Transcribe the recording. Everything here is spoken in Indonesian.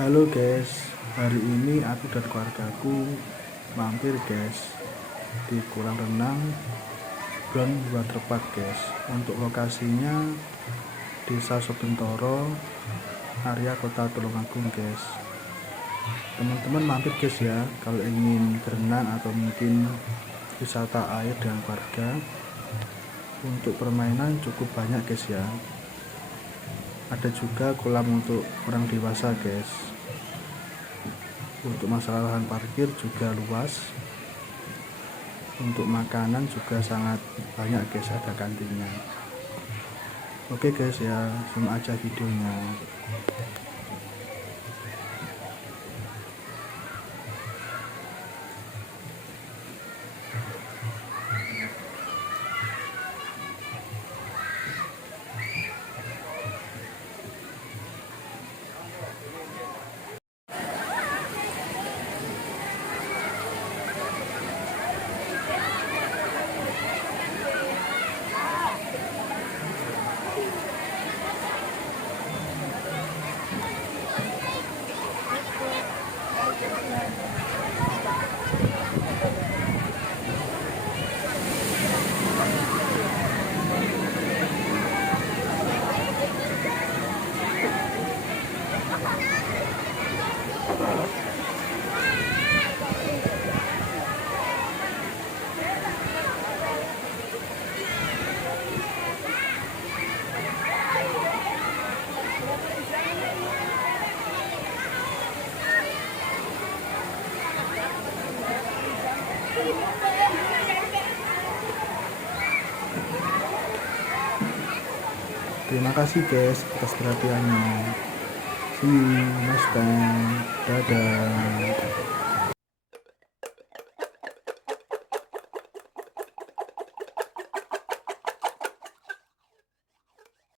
Halo guys, hari ini aku dan keluargaku mampir guys di kolam renang Brown Waterpark guys. Untuk lokasinya Desa Sobentoro, area Kota Tulungagung guys. Teman-teman mampir guys ya, kalau ingin berenang atau mungkin wisata air dengan keluarga. Untuk permainan cukup banyak guys ya. Ada juga kolam untuk orang dewasa guys. Untuk masalah lahan parkir juga luas. Untuk makanan juga sangat banyak guys, ada kantinnya. Oke guys ya, simak aja videonya. Terima kasih guys atas perhatiannya. See you next time. Dadah.